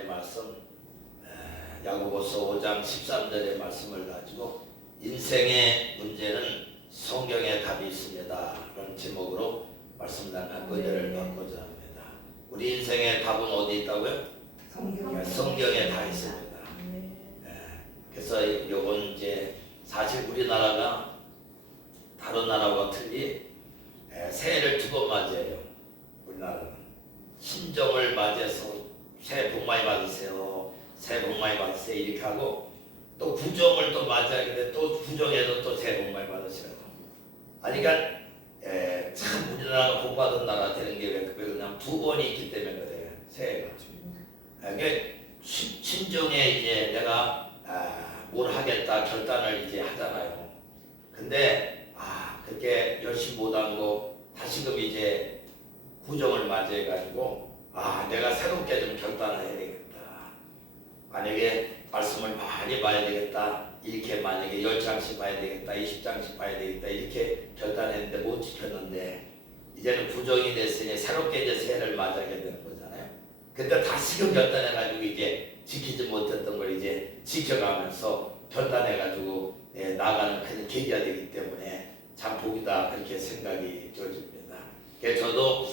오랜만에 말씀 야고보서 5장 13절의 말씀을 가지고 인생의 문제는 성경에 답이 있습니다 라는 제목으로 말씀 나눈 은혜를 받고자 합니다. 우리 인생의 답은 어디 있다고요? 성경에 다 있습니다. 그래서 요건 이제 사실 우리나라가 다른 나라와 틀리 새해를 두 번 맞이해요. 우리나라는 신정을 맞이해서 새해 복 많이 받으세요, 새해 복 많이 받으세요 이렇게 하고, 또 구정을 또 맞이하게 돼 또 구정에도 또 새해 복 많이 받으시라고. 그러니까 참 우리나라가 복 받은 나라 되는 게 왜 그냥 두 번이 있기 때문에 그래요. 새해가. 그게 신정에 이제 내가 뭘 하겠다 결단을 이제 하잖아요. 근데 그렇게 열심히 못한 거 다시금 이제 구정을 맞이해 가지고 내가 새롭게 좀 결단을 해야 되겠다. 만약에 말씀을 많이 봐야 되겠다, 이렇게 만약에 10장씩 봐야 되겠다, 20장씩 봐야 되겠다 이렇게 결단했는데 못 지켰는데, 이제는 구정이 됐으니 새롭게 이제 새해를 맞이하게 되는 거잖아요. 근데 다시금 결단해 가지고 이제 지키지 못했던 걸 이제 지켜가면서 결단해 가지고 나가는 그런 계기가 되기 때문에 참 복이다, 그렇게 생각이 들어집니다. 그래서 저도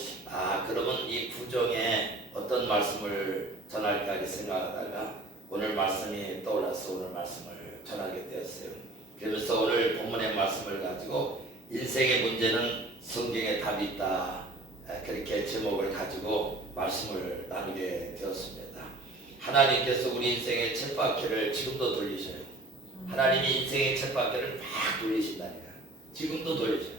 그러면 이 구정에 어떤 말씀을 전할까 이렇게 생각하다가 오늘 말씀이 떠올라서 오늘 말씀을 전하게 되었어요. 그러면서 오늘 본문의 말씀을 가지고 인생의 문제는 성경에 답이 있다, 그렇게 제목을 가지고 말씀을 나누게 되었습니다. 하나님께서 우리 인생의 쳇바퀴를 지금도 돌리셔요. 하나님이 인생의 쳇바퀴를 막 돌리신다니까. 지금도 돌리셔요.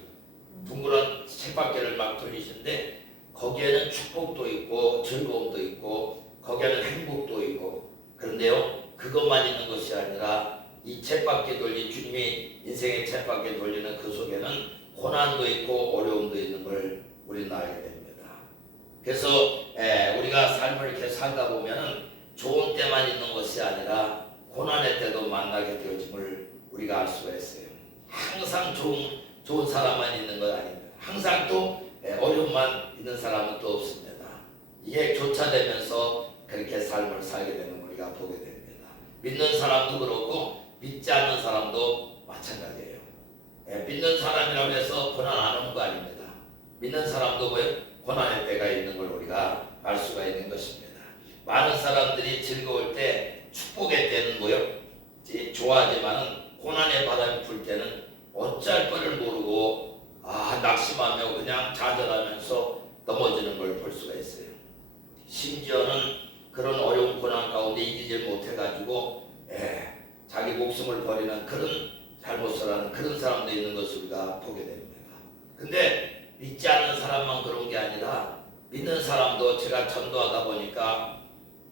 둥그런 쳇바퀴를 막 돌리시는데 거기에는 축복도 있고 즐거움도 있고 거기에는 행복도 있고, 그런데요 그것만 있는 것이 아니라 이 쳇바퀴 돌린 주님이 인생의 쳇바퀴 돌리는 그 속에는 고난도 있고 어려움도 있는 걸 우리는 알게 됩니다. 그래서 우리가 삶을 이렇게 살다 보면은 좋은 때만 있는 것이 아니라 고난의 때도 만나게 되어짐을 우리가 알 수가 있어요. 항상 좋은 사람만 있는 건 아닙니다. 항상 또 어려움만 있는 사람은 또 없습니다. 이게 교차되면서 그렇게 삶을 살게 되는 걸 우리가 보게 됩니다. 믿는 사람도 그렇고 믿지 않는 사람도 마찬가지예요. 믿는 사람이라고 해서 고난 안 오는 거 아닙니다. 믿는 사람도 고난의 때가 있는 걸 우리가 알 수가 있는 것입니다. 많은 사람들이 즐거울 때, 축복의 때는 좋아하지만은 고난의 바람이 불 때는 어찌할 거를 모르고 낙심하며 그냥 좌절하면서 넘어지는 걸 볼 수가 있어요. 심지어는 그런 어려운 고난 가운데 이기질 못해가지고 자기 목숨을 버리는 그런 잘못을 하는 그런 사람도 있는 것을 우리가 보게 됩니다. 근데 믿지 않는 사람만 그런 게 아니라 믿는 사람도 제가 전도하다 보니까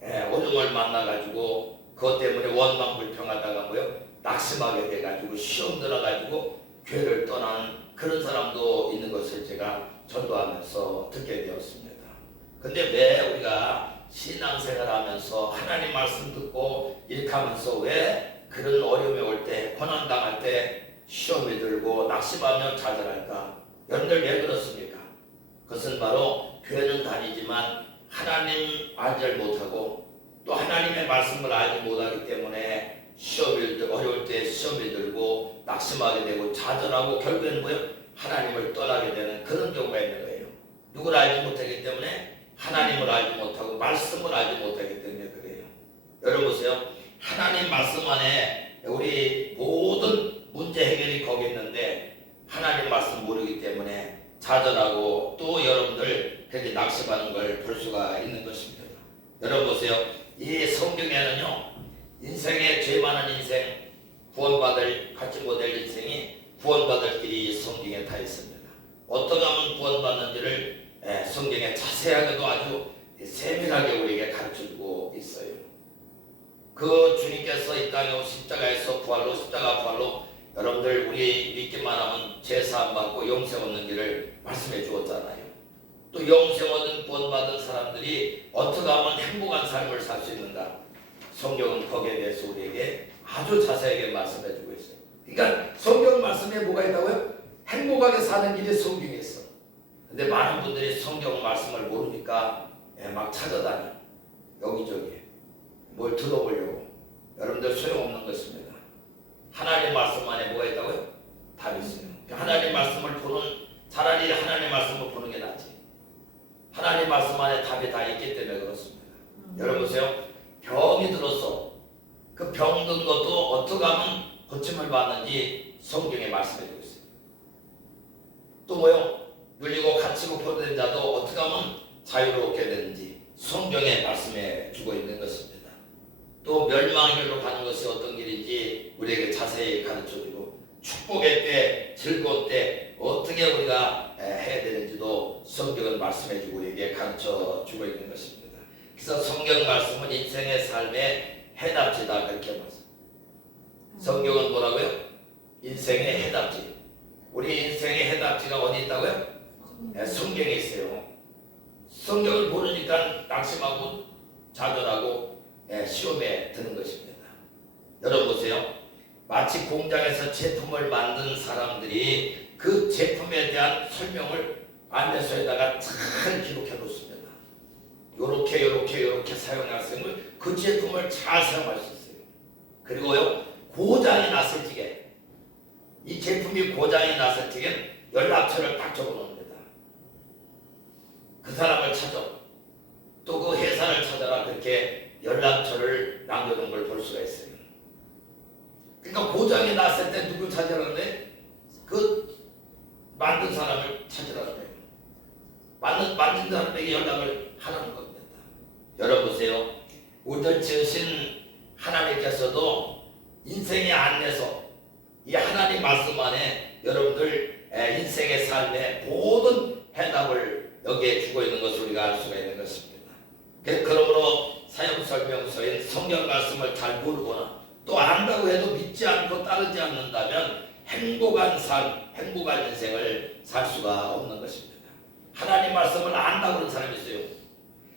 어려움을 만나가지고 그것 때문에 원망불평하다가 낙심하게 돼가지고 시험 들어가지고 교회를 떠나는 그런 사람도 있는 것을 제가 전도하면서 듣게 되었습니다. 근데 왜 우리가 신앙생활하면서 하나님 말씀 듣고 이렇게 하면서 왜 그런 어려움이 올 때, 고난당할 때 시험이 들고 낙심하며 좌절할까? 여러분들 왜 그렇습니까? 그것은 바로 교회는 다니지만 하나님 알지 못하고 또 하나님의 말씀을 알지 못하기 때문에 어려울 때 시험이 들고 낙심하게 되고 좌절하고 결국에는 하나님을 떠나게 되는 그런 경우가 있는 거예요. 누굴 알지 못하기 때문에, 하나님을 알지 못하고 말씀을 알지 못하기 때문에 그래요. 여러분 보세요. 하나님 말씀 안에 우리 모든 문제 해결이 거기 있는데 하나님 말씀 모르기 때문에 좌절하고 또 여러분들 그렇게 낙심하는 걸 볼 수가 있는 것입니다. 여러분 보세요. 이 성경에는요 인생에 죄 많은 인생, 갖지 못할 인생이 구원받을 길이 성경에 다 있습니다. 어떻게 하면 구원받는지를 성경에 자세하게도 아주 세밀하게 우리에게 가르쳐주고 있어요. 그 주님께서 이 땅에 십자가에서 십자가 부활로 여러분들 우리 믿기만 하면 죄사함 받고 영생 얻는 길을 말씀해 주었잖아요. 또 영생 얻은 구원받은 사람들이 어떻게 하면 행복한 삶을 살 수 있는가? 성경은 거기에 대해서 우리에게 아주 자세하게 말씀해 주고 있어요. 그러니까 성경 말씀에 뭐가 있다고요? 행복하게 사는 길이 성경에 있어. 근데 많은 분들이 성경 말씀을 모르니까 막 찾아다녀. 여기저기. 뭘 들어보려고. 여러분들 소용없는 것입니다. 하나님 말씀 안에 뭐가 있다고요? 답이 있어요. 하나님 말씀을 보는, 차라리 하나님 말씀을 보는 게 낫지. 하나님 말씀 안에 답이 다 있기 때문에 그렇습니다. 여러분 보세요. 병이 들어서 그 병든 것도 어떻게 하면 고침을 받는지 성경에 말씀해주고 있어요. 또 뭐요? 눌리고 갇히고 포로된 자도 어떻게 하면 자유롭게 되는지 성경에 말씀해 주고 있는 것입니다. 또 멸망의 길로 가는 것이 어떤 길인지 우리에게 자세히 가르쳐주고, 축복의 때, 즐거운 때 어떻게 우리가 해야 되는지도 성경은 말씀해주고 우리에게 가르쳐주고 있는 것입니다. 그래서 성경 말씀은 인생의 삶의 해답지다, 그렇게 말씀. 성경은 뭐라고요? 인생의 해답지. 우리 인생의 해답지가 어디 있다고요? 성경에 있어요. 성경을 모르니까 낙심하고 좌절하고 시험에 드는 것입니다. 여러분 보세요. 마치 공장에서 제품을 만든 사람들이 그 제품에 대한 설명을 안내서에다가 잘 기록해 놓습니다. 요렇게 사용하시면 그 제품을 잘 사용할 수 있어요. 그리고요, 고장이 났을 적에, 이 제품이 고장이 났을 적엔 연락처를 딱 적어놓습니다. 그 사람을 찾아, 또 그 회사를 찾아라, 그렇게 연락처를 남겨놓은 걸 볼 수가 있어요. 그러니까 고장이 났을 때 누굴 찾으라는데? 그 만든 사람을 찾으라는 거예요. 만든 사람에게 연락을 하라는 겁니다. 여러분 보세요. 우리를 지으신 하나님께서도 인생의 안내서, 이 하나님 말씀 안에 여러분들 인생의 삶의 모든 해답을 여기에 주고 있는 것을 우리가 알 수가 있는 것입니다. 그러므로 사용설명서인 성경 말씀을 잘 모르거나 또 안다고 해도 믿지 않고 따르지 않는다면 행복한 삶, 행복한 인생을 살 수가 없는 것입니다. 하나님 말씀을 안다고 하는 사람이 있어요.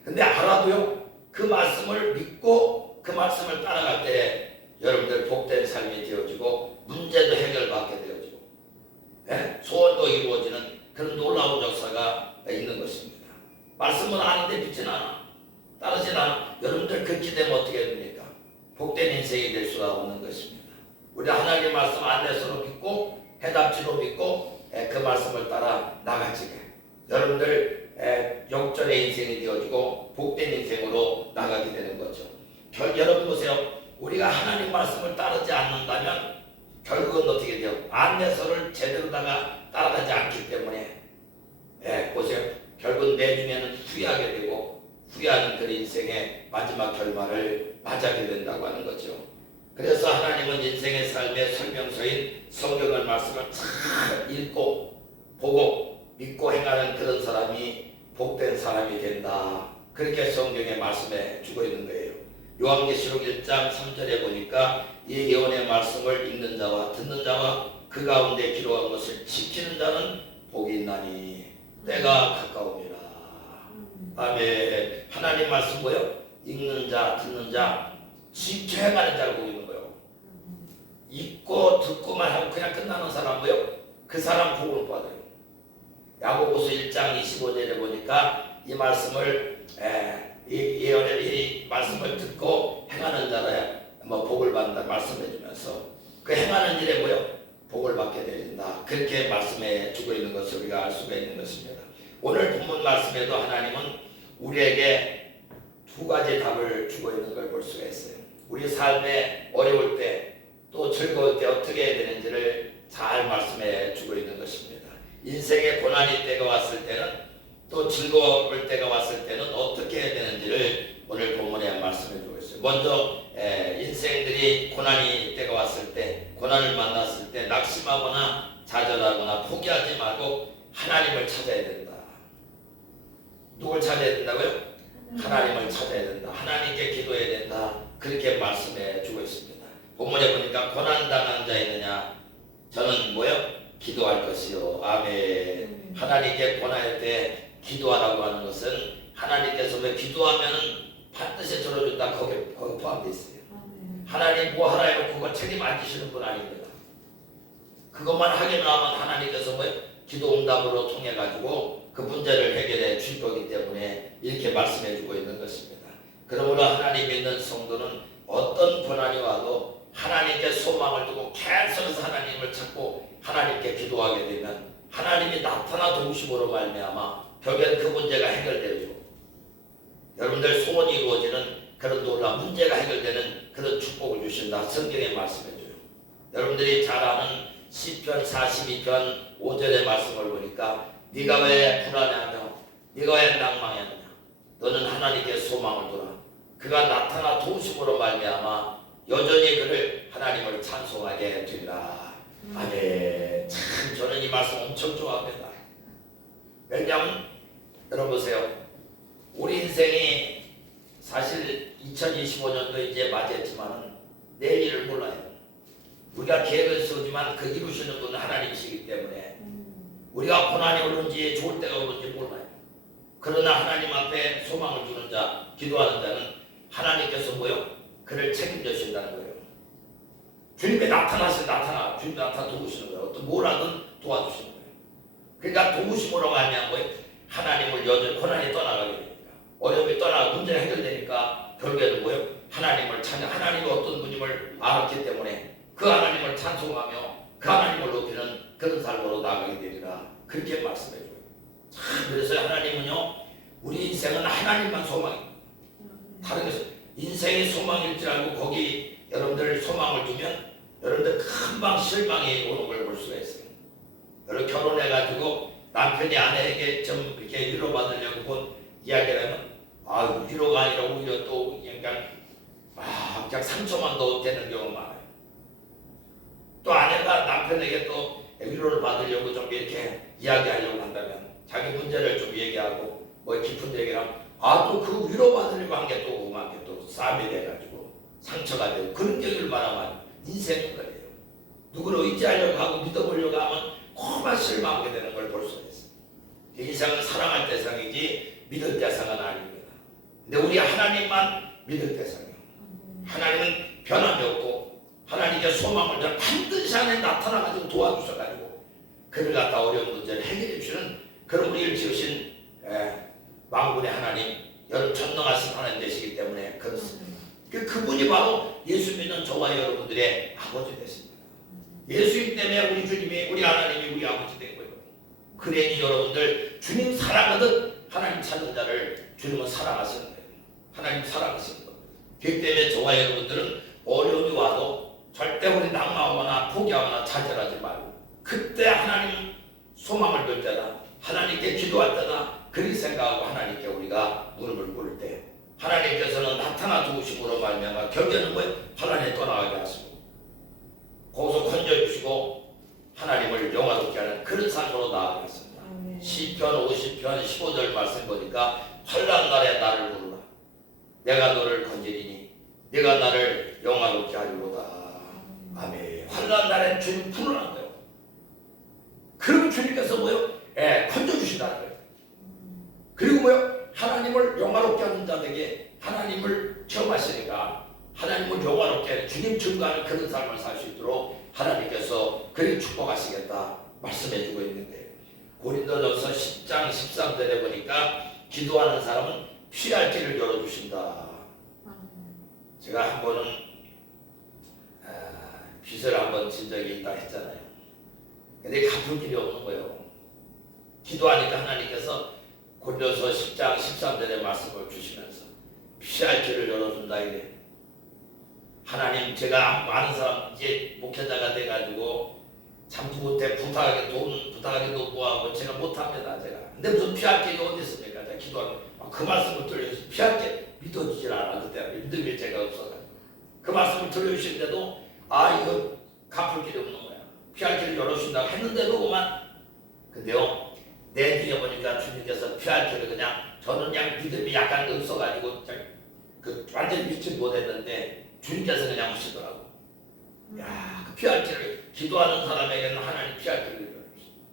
근데 알아도요, 그 말씀을 믿고 그 말씀을 따라갈 때 여러분들 복된 삶이 되어지고 문제도 해결받게 되어지고 소원도 이루어지는 그런 놀라운 역사가 있는 것입니다. 말씀을 아는데 믿지는 않아, 따르진 않아. 여러분들 그렇게 되면 어떻게 됩니까? 복된 인생이 될 수가 없는 것입니다. 우리 하나님 말씀 안내서로 믿고 해답지로 믿고 그 말씀을 따라 나가지게 여러분들 영적의 인생이 되어지고 복된 인생으로 나가게 되는 거죠. 여러분 보세요. 우리가 하나님 말씀을 따르지 않는다면 결국은 어떻게 돼요? 안내서를 제대로다가 따라가지 않기 때문에 보세요. 결국 내중에는 후회하게 되고 후회하는 그런 인생의 마지막 결말을 맞이하게 된다고 하는 거죠. 그래서 하나님은 인생의 삶의 설명서인 성경의 말씀을 잘 읽고 보고 믿고 행하는 그런 사람이 복된 사람이 된다, 그렇게 성경에 말씀해 주고 있는 거예요. 요한계시록 1장 3절에 보니까 이 예언의 말씀을 읽는 자와 듣는 자와 그 가운데 기록한 것을 지키는 자는 복이 있나니 때가 가까우니라. 아멘. 하나님 말씀 뭐요? 읽는 자, 듣는 자, 지켜 행하는 자를 보고 있는 거예요. 읽고 듣고만 하고 그냥 끝나는 사람 뭐요? 그 사람 복을 받아요. 야고보서 1장 25절에 보니까 이 말씀을 이 말씀을 듣고 행하는 자라 복을 받는다 말씀해 주면서 그 행하는 일에 뭐요? 복을 받게 된다, 그렇게 말씀해 주고 있는 것을 우리가 알 수가 있는 것입니다. 오늘 본문 말씀에도 하나님은 우리에게 두 가지 답을 주고 있는 걸 볼 수가 있어요. 우리 삶에 어려울 때 또 즐거울 때 어떻게 해야 되는지를 잘 말씀해 주고 있는 것입니다. 인생의 고난이 때가 왔을 때는 또 즐거울 때가 왔을 때는 어떻게 해야 되는지를 오늘 본문에 말씀해 주고 있어요. 먼저 인생들이 고난이 때가 왔을 때, 고난을 만났을 때 낙심하거나 좌절하거나 포기하지 말고 하나님을 찾아야 된다. 누굴 찾아야 된다고요? 하나님을 찾아야 된다. 하나님께 기도해야 된다. 그렇게 말씀해 주고 있습니다. 본문에 보니까 고난당한 자 있느냐? 저는 뭐요? 기도할 것이요. 아멘. 하나님께 고난할 때 기도하라고 하는 것은 하나님께서 왜 기도하면 반드시 들어준다, 거기 포함되어 있어요. 하나님 뭐 하라 해놓고 그거 책임 안 지시는 분 아닙니다. 그것만 하기만 하면 하나님께서 뭐 기도 응답으로 통해 가지고 그 문제를 해결해 줄 거기 때문에 이렇게 말씀해 주고 있는 것입니다. 그러므로 하나님 믿는 성도는 어떤 고난이 와도 하나님께 소망을 두고 계속해서 하나님을 찾고 하나님께 기도하게 되면 하나님이 나타나 도우심으로 말미암아 결국엔 그 문제가 해결되죠. 여러분들 소원이 이루어지는 그런 놀라운 문제가 해결되는 그런 축복을 주신다. 성경에 말씀해줘요. 여러분들이 잘 아는 시편 42편 5절의 말씀을 보니까 네가 왜 불안해하며 네가 왜 낭망하느냐 너는 하나님께 소망을 두라. 그가 나타나 도우심으로 말미암아 여전히 그를 하나님을 찬송하게 되리라. 아멘. 참 저는 이 말씀 엄청 좋아합니다. 왜냐하면 여러분 보세요. 우리 인생이 사실 2025년도 이제 맞이했지만 내일을 몰라요. 우리가 계획을 세우지만 그 이루시는 분은 하나님이시기 때문에 우리가 고난이 오는지 좋을 때가 오는지 몰라요. 그러나 하나님 앞에 소망을 두는 자, 기도하는 자는 하나님께서 뭐요? 그를 책임져 주신다는 거예요. 주님이 나타나 주님 나타나 도우시는 거예요. 어떤 뭘 하든 도와주시는 거예요. 그러니까 도우심으로 말미암아 뭐예요? 하나님을 여전히 고난이 떠나가게 됩니다. 어려움이 떠나가 문제가 해결되니까 결국에는 뭐예요? 하나님을 찬양, 하나님이 어떤 분임을 알았기 때문에 그 하나님을 찬송하며 그 하나님을 높이는 그런 삶으로 나가게 되리라. 그렇게 말씀해줘요. 참 그래서 하나님은요 우리 인생은 하나님만 소망입니다. 다른 것은 인생이 소망일 줄 알고 거기 여러분들 소망을 두면 여러분들 금방 실망이 오는 걸 볼 수가 있어요. 여러분 결혼해가지고 남편이 아내에게 좀 이렇게 위로받으려고 본 이야기를 하면 위로가 아니라 오히려 또 그냥 상처만 더 되는 경우가 많아요. 또 아내가 남편에게 또 위로를 받으려고 좀 이렇게 이야기하려고 한다면 자기 문제를 좀 얘기하고 뭐 깊은 얘기를 하면 또 그 위로받으려고 한 게 또 오만 게 또 싸움이 돼가지고 상처가 되고 그런 경우를 말하면 인생인 거예요. 누구를 의지하려고 하고 믿어보려고 하면 고만 실망하게 되는 걸 볼 수가 있어요. 인생은 사랑할 대상이지 믿을 대상은 아닙니다. 근데 우리 하나님만 믿을 대상이에요. 하나님은 변함이 없고 하나님께 소망을 전 반드시 안에 나타나가지고 도와주셔가지고 그를 갖다 어려운 문제를 해결해 주는 그런 우리를 지으신 만군의 하나님, 여러분 전능하신 하나님 되시기 때문에 그렇습니다. 그분이 바로 예수 믿는 저와 여러분들의 아버지 되십니다. 예수님 때문에 우리 주님이, 우리 하나님이 우리 아버지 된 거예요. 그러니 여러분들 주님 사랑하듯 하나님 찾는 자를 주님은 사랑하시는 거예요. 하나님 사랑하시는 겁니다. 그렇기 때문에 저와 여러분들은 어려움이 와도 절대 우리 낙마하거나 포기하거나 좌절하지 말고 그때 하나님 소망을 들 때다, 하나님께 기도할 때다, 그렇게 생각하고 하나님께 우리가 무릎을 꿇을 때 하나님께서는 나타나 도우심으로 말미암아 결국에는 뭐예요? 환난에 떠나가게 하시고 거기서 건져주시고 하나님을 영화롭게 하는 그런 삶으로 나아가게 하십니다. 시편 50편 15절 말씀 보니까 환난 날에 나를 부르라. 내가 너를 건지리니 내가 나를 영화롭게 하리로다. 아멘. 환난 날에 주님 부르라는 거예요. 그러면 주님께서 뭐예요? 건져주신다는 거예요. 그리고 뭐요? 하나님을 영화롭게 하는 자들에게 하나님을 체험하시니까 하나님을 영화롭게 하는 주님 증거하는 그런 삶을 살 수 있도록 하나님께서 그렇게 축복하시겠다 말씀해주고 있는 거예요. 고린도전서 10장 13절에 보니까 기도하는 사람은 피할 길을 열어주신다. 제가 한 번은 빚을 한번 진 적이 있다 했잖아요. 근데 갚을 길이 없는 거예요. 기도하니까 하나님께서 고린도서 10장 13절의 말씀을 주시면서 피할 길을 열어준다 이래. 하나님, 제가 많은 사람 이제 목회자가 돼가지고 참 누구한테 부탁하기도 뭐하고 제가 못합니다. 제가. 근데 무슨 피할 길이 어디 있습니까? 제가 기도하면 그 말씀을 들려주셔서 피할 길 믿어지질 않아. 그때 믿음이 제가 없어가지고 그 말씀을 들려주시는데도 이거 갚을 길이 없는 거야. 피할 길을 열어준다고 했는데도 그만. 근데요, 내 뒤에 보니까 주님께서 피할 길을 저는 그냥 믿음이 약간 없어가지고 완전히 믿지 못했는데 주님께서 그냥 하시더라고. 그 피할 길을 기도하는 사람에게는 하나님 피할 길을 열어주십니다.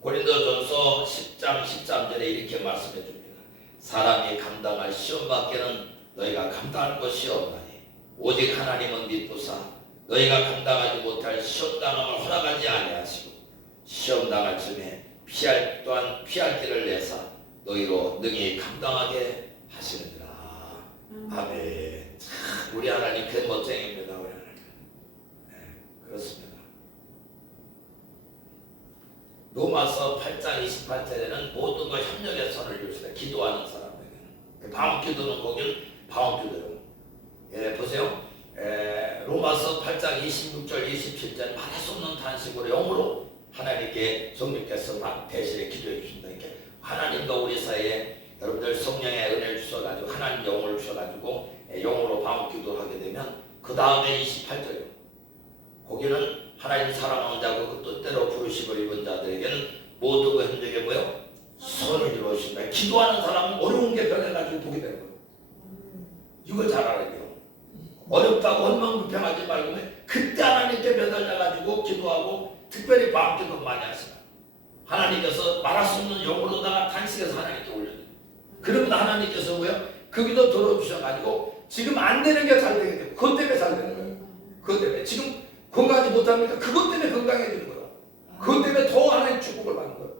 고린도전서 10장 13절에 이렇게 말씀해 줍니다. 사람이 감당할 시험 밖에는 너희가 감당할 것이 없나니 오직 하나님은 믿부사 너희가 감당하지 못할 시험 당함을 허락하지 아니하시고 시험 당할 즈음에 피할 길을 내사 너희로 능히 감당하게 하시느니라. 아멘. 참 우리 하나님 그 멋쟁입니다. 우리 하나님. 네, 그렇습니다. 로마서 8장 28절에는 모든 걸 협력의 선을 주시다. 기도하는 사람에게는. 방언기도는 거기는 방언기도예요. 예, 보세요. 로마서 8장 26절 27절 말할 수 없는 탄식으로 영으로 하나님께 성령께서 막 대신에 기도해 주신다. 이렇게 하나님과 우리 사이에 여러분들 성령의 은혜를 주셔가지고 하나님 영을 주셔가지고 영으로 방언기도를 하게 되면 그 다음에 28절이요. 거기는 하나님 사랑하는 자고 그 뜻대로 부르심을 입은 자들에게는 모두 그 힘들게 뭐요? 선을 이루어주신다. 기도하는 사람은 어려운 게 변해가지고 보게 되는 거예요. 이걸 잘 알아야 돼요. 어렵다고 원망불평하지 말고 그때 하나님께 매달려가지고 기도하고 특별히 방언기도 많이 하시라. 하나님께서 말할 수 없는 영으로다가 탄식해서 하나님께 올려드려요. 그러면 하나님께서 뭐요? 그 기도 들어주셔가지고 지금 안 되는 게 잘 되게 돼요. 그것 때문에 잘 되는 거예요. 그것 때문에 지금 건강하지 못합니까? 그것 때문에 건강해지는 거예요. 그것 때문에 더 하나님 축복을 받는 거예요.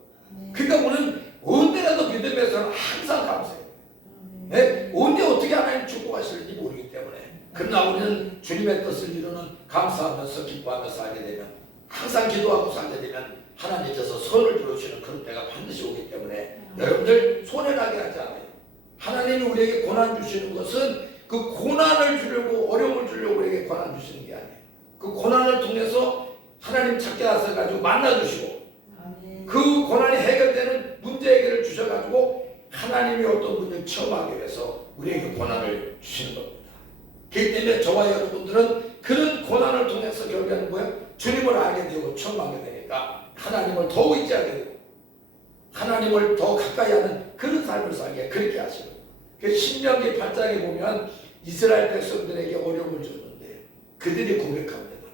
그러니까 우리는 언제라도 믿음에서는 항상 감사해요. 네? 언제 어떻게 하나님 축복하시는지 모르기 때문에. 그러나 우리는 주님의 뜻을 이루는 감사하면서 기뻐하며 살게 되면 항상 기도하고 살게 되면 하나님께서 선을 이루시는 그런 때가 반드시 오기 때문에 여러분들 손해나게 하지 않아요. 하나님이 우리에게 고난 주시는 것은 그 고난을 주려고 어려움을 주려고 우리에게 고난 주시는 게 아니에요. 그 고난을 통해서 하나님 찾게 하셔가지고 만나주시고 그 고난이 해결되는 문제 해결을 주셔가지고 하나님이 어떤 분을 체험하기 위해서 우리에게 고난을 주시는 겁니다. 그렇기 때문에 저와 여러분들은 그런 고난을 통해서 결국에는 뭐예요? 주님을 알게 되고 체험하게 되니까 하나님을 더 의지하게 되고 하나님을 더 가까이 하는 그런 삶을 살게 그렇게 하시는 거예요. 신명기 8장에 보면 이스라엘 백성들에게 어려움을 줬는데 그들이 고백합니다.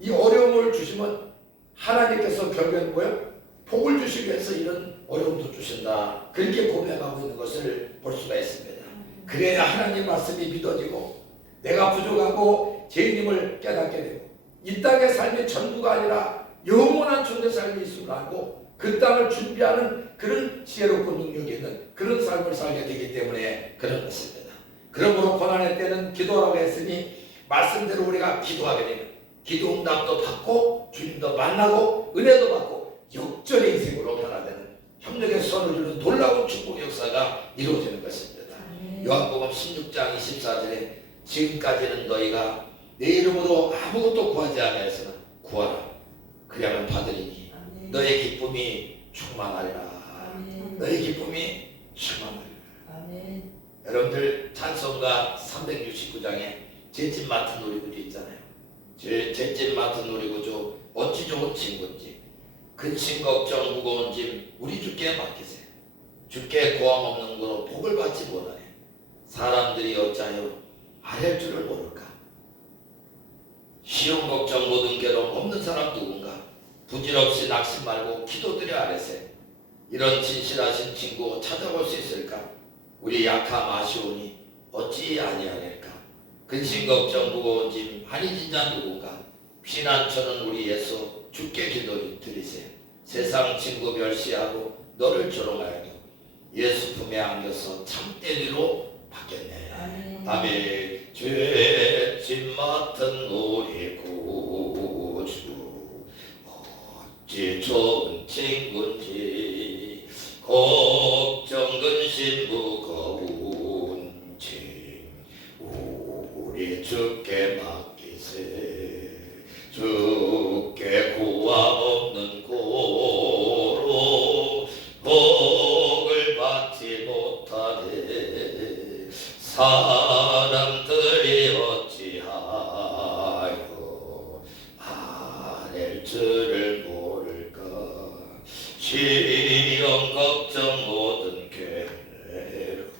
이 어려움을 주시면 하나님께서 결국에는 뭐예요? 복을 주시기 위해서 이런 어려움도 주신다. 그렇게 고백하고 있는 것을 볼 수가 있습니다. 그래야 하나님 말씀이 믿어지고 내가 부족하고 죄인임을 깨닫게 되고 이 땅의 삶이 전부가 아니라 영원한 존재 삶이 있음을 알고 그 땅을 준비하는 그런 지혜롭고 능력이 있는 그런 삶을 살게 되기 때문에 그런 것입니다. 그러므로 고난의 때는 기도하라고 했으니 말씀대로 우리가 기도하게 되면 기도 응답도 받고 주님도 만나고 은혜도 받고 역전의 인생으로 변화되는 협력의 선을 이루는 놀라운 축복 역사가 이루어지는 것입니다. 요한복음 16장 24절에 지금까지는 너희가 내 이름으로 아무것도 구하지 아니하였으나 구하라 그리하면 받으리니 너의 기쁨이 충만하리라. 너의 기쁨이 충만하리라. 여러분들 찬송가 369장에 잿집 맡은 놀이구주 있잖아요. 잿집 맡은 놀이구주 어찌 좋은 친구인지 근심 걱정 무거운 짐 우리 주께 맡기세요. 주께 고함 없는 거로 복을 받지 못하네. 사람들이 어찌하여 아랠 줄을 모를까. 시험 걱정 모든 괴로움 없는 사람 누군가. 부질없이 낙심 말고 기도드려 아뢰세. 이런 진실하신 친구 찾아볼 수 있을까. 우리 약함 아쉬우니 어찌 아니하릴까. 근심 걱정 무거운 짐 한이 진자 누군가. 피난처는 우리 예수 주께 기도 드리세요. 세상 친구 멸시하고 너를 조롱하여도 예수 품에 안겨서 참때리로 받겠네. 아멘. 죄짐 맡은 우리 구주 어찌 좋은 친구인지 걱정 근심 무거운 짐 우리 주께 맡기세. 주께 구함 없는 고로 복을 받지 못하네. 사람들이 어찌하여 아랠 줄을 모를까. 시험 걱정 모든 괴로움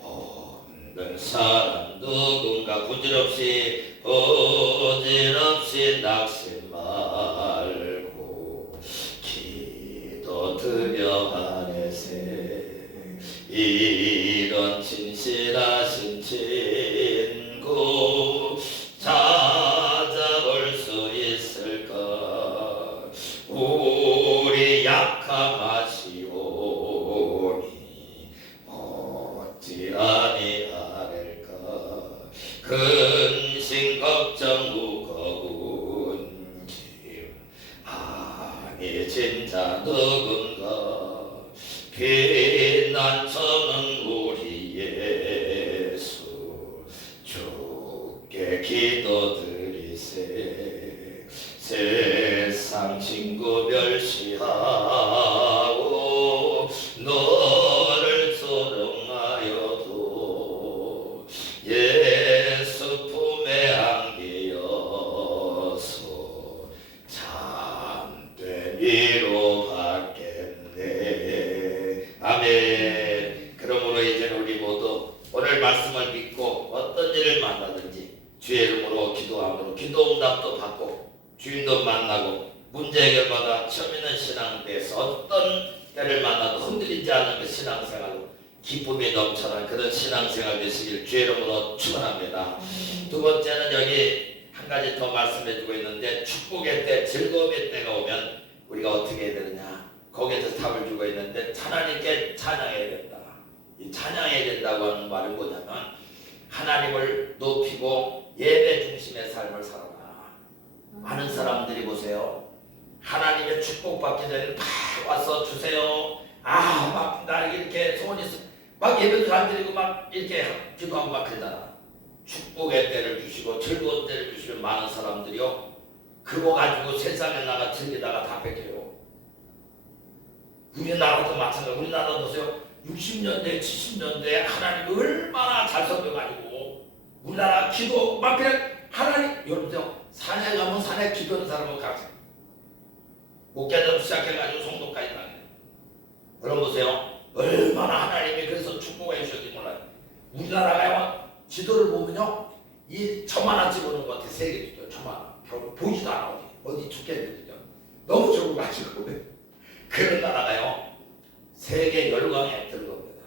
없는 사람 누군가. 부질없이 낙심 말고 기도드려 아뢰세. 이런 진실하신 친구 찾아볼 수 있을까. 우리 약함 아쉬우니 어찌 아니하릴까. 근심 걱정 무거운 짐 아니 진짜 누군가 피난처는 우리 예수 주께 기도드리세 세상 친구 멸시하고 너를 소롱하여도 예수 품에 안기어서 참된 위로 받겠네. 아멘. 그러므로 이제 우리 모두 오늘 말씀을 믿고 어떤 일을 만나든지 주의 이름으로 기도함으로 기도응답도 받고 주인도 만나고 문제 해결받아 처음 있는 신앙대에서 어떤 때를 만나도 흔들리지 않는 그 신앙생활로 기쁨이 넘쳐나는 그런 신앙생활 되시길 주의 이름으로 축원합니다. 두 번째는 여기 한 가지 더 말씀해주고 있는데 축복의 때 즐거움의 때가 오면 우리가 어떻게 해야 되느냐 거기에서 답을 주고 있는데 하나님께 찬양해야 된다. 이 찬양해야 된다고 하는 말은 뭐냐면 하나님을 높이고 예배 중심의 삶을 살아라. 많은 사람들이 보세요. 하나님의 축복받기 전에 막 와서 주세요. 막 나 이렇게 소원이 있어. 막 예배도 잘 드리고 막 이렇게 기도하고 막 그러잖아. 축복의 때를 주시고 즐거운 때를 주시면 많은 사람들이요. 그거 가지고 세상에 나가 즐기다가 다 뺏겨요. 우리나라도 마찬가지. 우리나라 보세요. 60년대, 70년대 하나님 얼마나 잘 섬겨가지고 우리나라 기도 막 그냥 하나님 여러분들 산에 가면 산에 기도하는 사람은 가서 목회자로 시작해가지고 성도까지 가요. 여러분 보세요. 얼마나 하나님이 그래서 축복해 주셨는지 몰라요. 우리나라가 지도를 보면요. 이 저만한 집어넣은 것 같아. 세계 지도 저만한. 별로 보이지도 않아. 어디 죽겠는데요. 너무 적어가지고 그런 나라가요. 세계 열강에 들어갑니다.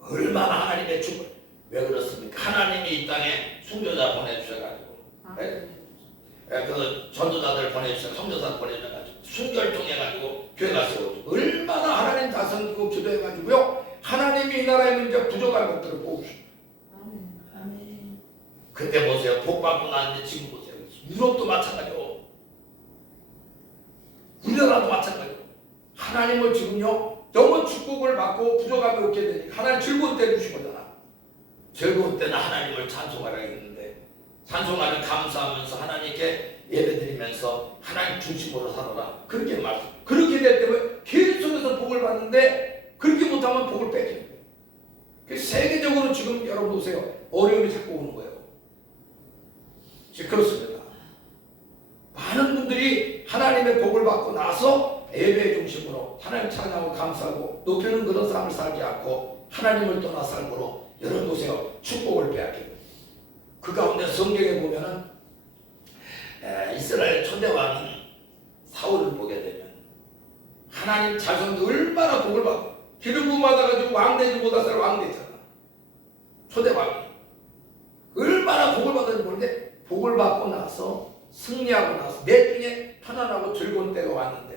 얼마나 하나님의 축복. 왜 그렇습니까? 하나님이 이 땅에 순교자 보내주셔가지고 그 전도자들 보내주셔 성교사 보내주셔가지고 순교를 통해가지고 교회가 세워지고 얼마나 하나님 다 섬기고 기도해가지고요 하나님이 이 나라에 이제 부족한 것들을 보시고 아멘. 그때 보세요. 복 받고 나는데 지금 보세요. 유럽도 마찬가지고 우리나라도 마찬가지고 하나님을 지금요 너무 축복을 받고 부족함이 없게 되니까 하나님 즐거운 때를 주신 거잖아. 즐거운 때는 하나님을 찬송하라 했는데 찬송하는 감사하면서 하나님께 예배드리면서 하나님 중심으로 살아라. 그렇게 말씀. 그렇게 될 때면 계속해서 복을 받는데 그렇게 못하면 복을 뺏기는 거예요. 그래서 세계적으로 지금 여러분 보세요. 어려움이 자꾸 오는 거예요. 그렇습니다. 많은 분들이 하나님의 복을 받고 나서 예배의 중심으로 하나님 찬양하고 감사하고 높이는 그런 삶을 살지 않고 하나님을 떠나 삶으로 여러분 보세요. 축복을 빼앗기고 그 가운데 성경에 보면은 이스라엘 초대왕인 사울을 보게 되면 하나님 자손도 얼마나 복을 받고 기름 부음 받아가지고 왕되지 못한 왕되잖아. 초대왕이 얼마나 복을 받았는지 모르는데 복을 받고 나서 승리하고 나서 내 중에 편안하고 즐거운 때가 왔는데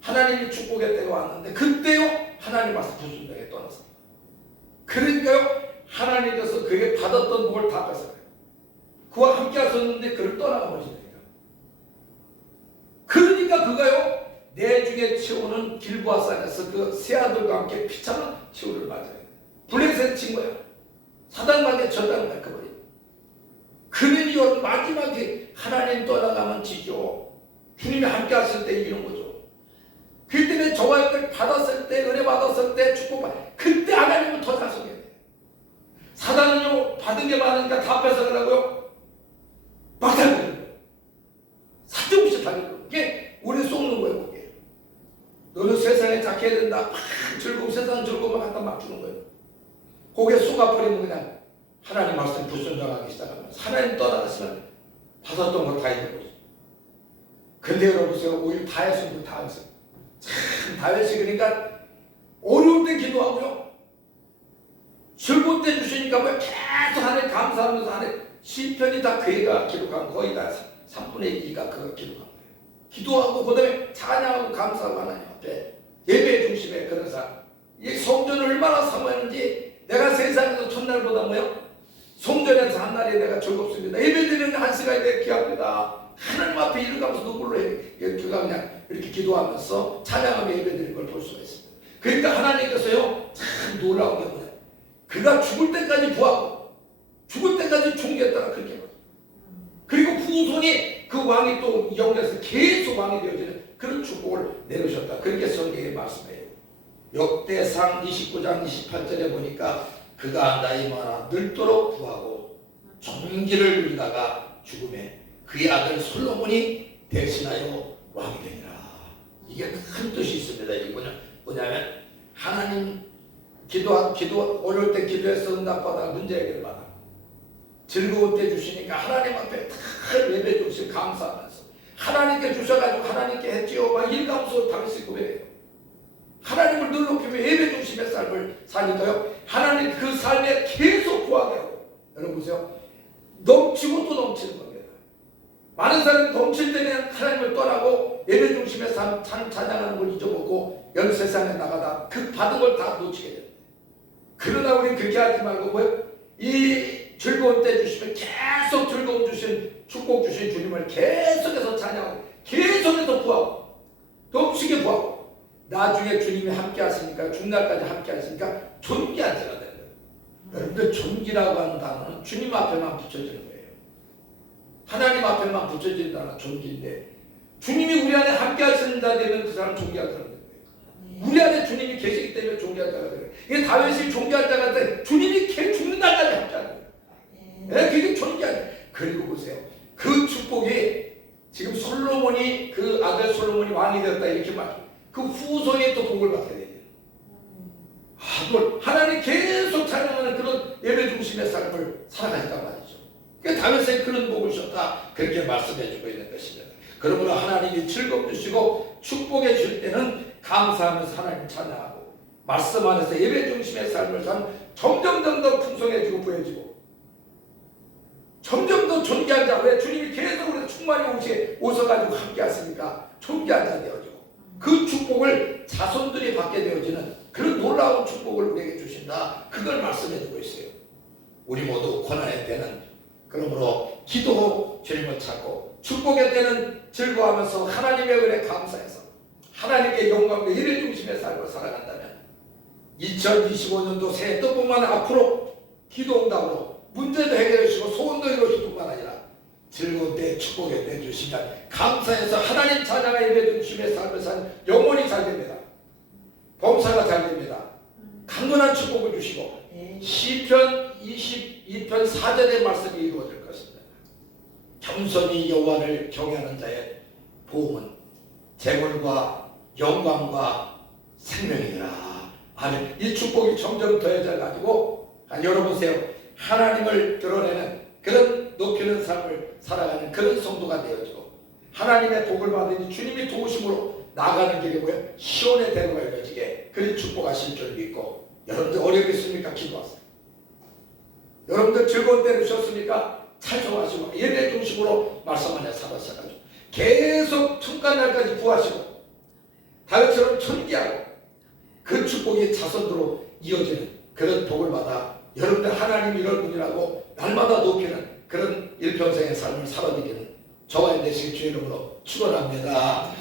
하나님이 축복의 때가 왔는데 그때요 하나님 와서 불순종에 떠났어요. 그러니까요 하나님께서 그에게 받았던 복을 다 뺏어요. 그와 함께 하셨는데 그를 떠나가 버리시니까. 그러니까 그가요 내 중에 치우는 길보아 산에서 그 세 아들과 함께 피차는 치우를 맞아요. 블랙셋 친 거야. 사단마귀의 전당을 밟아버려. 그러니 마지막에 하나님 떠나가면 지죠. 주님이 함께 하실 때 이기는 거죠. 그 때문에 저와 때 받았을 때 은혜 받았을 때 축복받 그때 하나님은 더 잘 속여야 돼. 사단은요 받은 게 많으니까 다 뺏어가라고요 막 달리는 거예요. 사정없이 달리는 거예요. 이게 우리 속는 거예요. 그게 너는 세상에 착해야 된다. 막 즐거운 세상 즐거움을 갖다 막 주는 거예요. 거기에 속아버리면 그냥 하나님 말씀 불순종하기 시작하면서 하나님 떠나가시면 받았던 거 다 잊어버리죠. 근데 여러분 보세요. 오히려 다윗은 다 했어요. 참 다윗이 그러니까 어려울 때 기도하고요 즐거울 때 주시니까 뭐 계속 하나님 감사하면서 하나님 시편이 다 그애가 기록한 거의 다 3분의 2가 그가 기록한 거예요. 기도하고 그 다음에 찬양하고 감사하고 하나님 앞에 예배의 중심에 그런 사람 이 성전을 얼마나 사모했는지 내가 세상에서 첫날보다 뭐요? 성전에서 한 날에 내가 즐겁습니다. 예배드리는 한 시간이 내가 귀합니다. 하나님 앞에 이르가면서 눈물로 그가 그냥 이렇게 기도하면서 찬양하며 예배드리는 걸 볼 수가 있습니다. 그러니까 하나님께서요 참 놀라운 게 뭐냐, 그가 죽을 때까지 부하고 죽을 때까지 존귀했다가 그렇게 말해요. 그리고 후손이 그 왕이 또 영에서 계속 왕이 되어지는 그런 축복을 내놓으셨다. 그렇게 성경에 말씀해요. 역대상 29장 28절에 보니까 그가 나이 많아 늙도록 부하고 존귀를 누리다가 죽음에 그의 아들 솔로몬이 대신하여 왕이 되니라. 이게 큰 뜻이 있습니다. 이게 뭐냐면 하나님 기도 어려울 때 기도해서 응답받아 문제 해결받아 즐거운 때 주시니까 하나님 앞에 다 예배 주시고 감사하면서 하나님께 주셔가지고 하나님께 했지요 막 일감소 당시 고백해요. 하나님을 늘 높이며 예배 중심의 삶을 사니까요 하나님 그 삶에 계속 구하게 하고, 여러분 보세요, 넘치고 또 넘치는 겁니다. 많은 사람이 넘칠 때는 하나님을 떠나고 예배 중심의 삶 찬양하는 걸 잊어보고 연세상에 나가다 그 받은 걸 다 놓치게 됩니다. 그러나 우리는 그렇게 하지 말고 뭐요? 이 즐거운 때 주시면 계속 즐거움 주신 축복 주신 주님을 계속해서 찬양하고 계속해서 구하고 넘치게 구하고 나중에 주님이 함께 하시니까 중날까지 함께 하시니까 존귀한 자가 되는 거예요. 여러분들 존귀라고 하는 단어는 주님 앞에만 붙여지는 거예요. 하나님 앞에만 붙여지는 단어는 존귀인데 주님이 우리 안에 함께 하시는 자 되면 그 사람 존귀한 사람 되는 거예요. 우리 안에 주님이 계시기 때문에 존귀한 자가 되는 거예요. 이게 다윗이 존귀한 자가 되는데 주님이 죽는 날까지 함께 하는 거예요. 네, 그게 존귀한. 그리고 보세요, 그 축복이 지금 솔로몬이 그 아들 솔로몬이 왕이 되었다 이렇게 말해요. 그 후손이 또 복을 받게 되죠. 하나님 계속 찬양하는 그런 예배 중심의 삶을 살아가니까 말이죠. 그러니까 다윗에 그런 복을 주셨다 그렇게 말씀해주고 있는 것입니다. 그러므로 하나님이 즐거움 주시고 축복해 주실 때는 감사하면서 하나님 찬양하고 말씀 안에서 예배 중심의 삶을 사는 점점 더 풍성해지고 부해지고 점점 더 존귀한 자, 왜 주님이 계속 우리 충만히 오셔가지고 함께 하시니까 존귀한 자 되어지고 그 축복을 자손들이 받게 되어지는 그런 놀라운 축복을 우리에게 주신다. 그걸 말씀해주고 있어요. 우리 모두 고난의 때는 그러므로 기도 주님을 찾고 축복의 때는 즐거워하면서 하나님의 은혜 감사해서 하나님께 영광과 예배 중심의 삶을 살아간다면 2025년도 새해 뜻뿐만 앞으로 기도 응답으로 문제도 해결해 주시고 소원도 이루실 뿐만 아니라 즐거운 때 축복의 때 주시면 감사해서 하나님 찬양과 예배 중심의 삶을 사는 영혼이 잘 됩니다. 범사가 잘 됩니다. 강건한 축복을 주시고 시편 22편 4절의 말씀이 이루어질 것입니다. 겸손히 여호와를 경외하는 자의 보험은 재물과 영광과 생명이니라. 아멘. 이 축복이 점점 더해져 가지고 여러분 보세요. 하나님을 드러내는 그런 높이는 삶을 살아가는 그런 성도가 되어지고 하나님의 복을 받으니 주님이 도우심으로 나가는 길이 뭐예요? 시온의 대로가 이루어지게 그런 축복하실 줄 믿고, 여러분들 어려움이 있습니까? 기도하세요. 여러분들 즐거운 때를 주셨습니까? 찬송하시고 예배 중심으로 말씀 안에 살아가지고 계속 천간날까지 구하시고 다윗처럼 존귀하고 그 축복이 자손으로 이어지는 그런 복을 받아 여러분들 하나님 이런 분이라고 날마다 높이는 그런 일평생의 삶을 살아내기는 저와 되시길 주의 이름으로 축원합니다.